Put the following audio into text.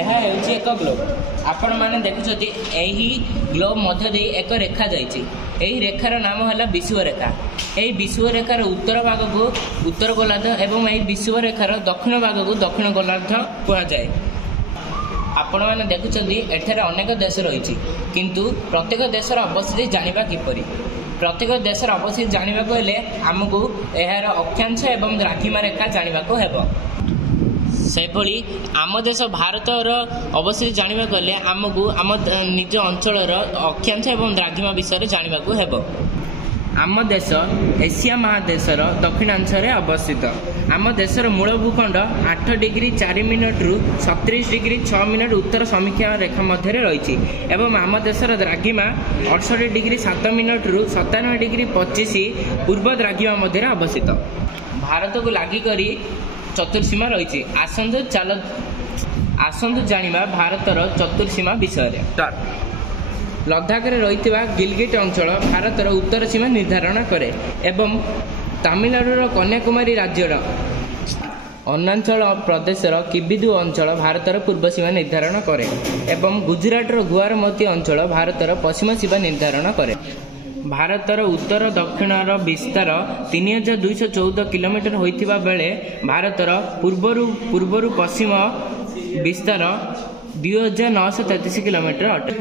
ଏହା ହେଉଛି ଏକ ଗ୍ଲୋବ୍। ଆପଣମାନେ ଦେଖୁଛନ୍ତି ଏହି ଗ୍ଲୋବ୍ ମଧ୍ୟ ଦେଇ ଏକ ରେଖା ଯାଇଛି। ଏହି ରେଖାର ନାମ ହେଲା ବିଷୁବରେଖା। ଏହି ବିଷୁବରେଖାର ଉତ୍ତର ଭାଗକୁ ଉତ୍ତର ଗୋଲାର୍ଦ୍ଧ ଏବଂ ଏହି ବିଷୁବରେଖାର ଦକ୍ଷିଣ ଭାଗକୁ ଦକ୍ଷିଣ ଗୋଲାର୍ଦ୍ଧ କୁହାଯାଏ। ଆପଣମାନେ ଦେଖୁଛନ୍ତି ଏଠାରେ ଅନେକ ଦେଶ ରହିଛି, କିନ୍ତୁ ପ୍ରତ୍ୟେକ ଦେଶର ଅବସ୍ଥିତି ଜାଣିବା କିପରି? ପ୍ରତ୍ୟେକ ଦେଶର ଅବସ୍ଥିତି ଜାଣିବାକୁ ହେଲେ ଆମକୁ ଏହାର ଅକ୍ଷାଂଶ ଏବଂ ଦ୍ରାଘିମା ରେଖା ଜାଣିବାକୁ ହେବ। ସେଭଳି ଆମ ଦେଶ ଭାରତର ଅବସ୍ଥିତି ଜାଣିବାକୁ ହେଲେ ଆମକୁ ଆମ ନିଜ ଅଞ୍ଚଳର ଅକ୍ଷାଂଶ ଏବଂ ଦ୍ରାଘିମା ବିଷୟରେ ଜାଣିବାକୁ ହେବ। ଆମ ଦେଶ ଏସିଆ ମହାଦେଶର ଦକ୍ଷିଣାଂଶରେ ଅବସ୍ଥିତ। ଆମ ଦେଶର ମୂଳ ଭୂଖଣ୍ଡ 8 ଡିଗ୍ରୀ 4 ମିନିଟ୍ରୁ 37 ଡିଗ୍ରୀ 6 ମିନିଟ୍ ଉତ୍ତର ସମୀକ୍ଷା ରେଖା ମଧ୍ୟରେ ରହିଛି ଏବଂ ଆମ ଦେଶର ଦ୍ରାଘିମା 68 ଡିଗ୍ରୀ 7 ମିନିଟ୍ରୁ 97 ଡିଗ୍ରୀ 25 ପୂର୍ବ ଦ୍ରାଘିମା ମଧ୍ୟରେ ଅବସ୍ଥିତ। ଭାରତକୁ ଲାଗି କରି ଚତୁର୍ସୀମା ରହିଛି। ଆସନ୍ତୁ ଜାଣିବା ଭାରତର ଚତୁର୍ସୀମା ବିଷୟରେ। ଲଦାଖରେ ରହିଥିବା ଗିଲଗିଟ୍ ଅଞ୍ଚଳ ଭାରତର ଉତ୍ତର ସୀମା ନିର୍ଦ୍ଧାରଣ କରେ ଏବଂ ତାମିଲନାଡୁର କନ୍ୟାକୁମାରୀ ରାଜ୍ୟର ଅରୁଣାଚଳ ପ୍ରଦେଶର କିବିଦୁ ଅଞ୍ଚଳ ଭାରତର ପୂର୍ବ ସୀମା ନିର୍ଦ୍ଧାରଣ କରେ ଏବଂ ଗୁଜରାଟର ଗୁଆରମତି ଅଞ୍ଚଳ ଭାରତର ପଶ୍ଚିମ ସୀମା ନିର୍ଦ୍ଧାରଣ କରେ। ଭାରତର ଉତ୍ତର ଦକ୍ଷିଣର ବିସ୍ତାର 3214 କିଲୋମିଟର ହୋଇଥିବା ବେଳେ ଭାରତର ପୂର୍ବରୁ ପଶ୍ଚିମ ବିସ୍ତାର 2933 କିଲୋମିଟର ଅଟେ।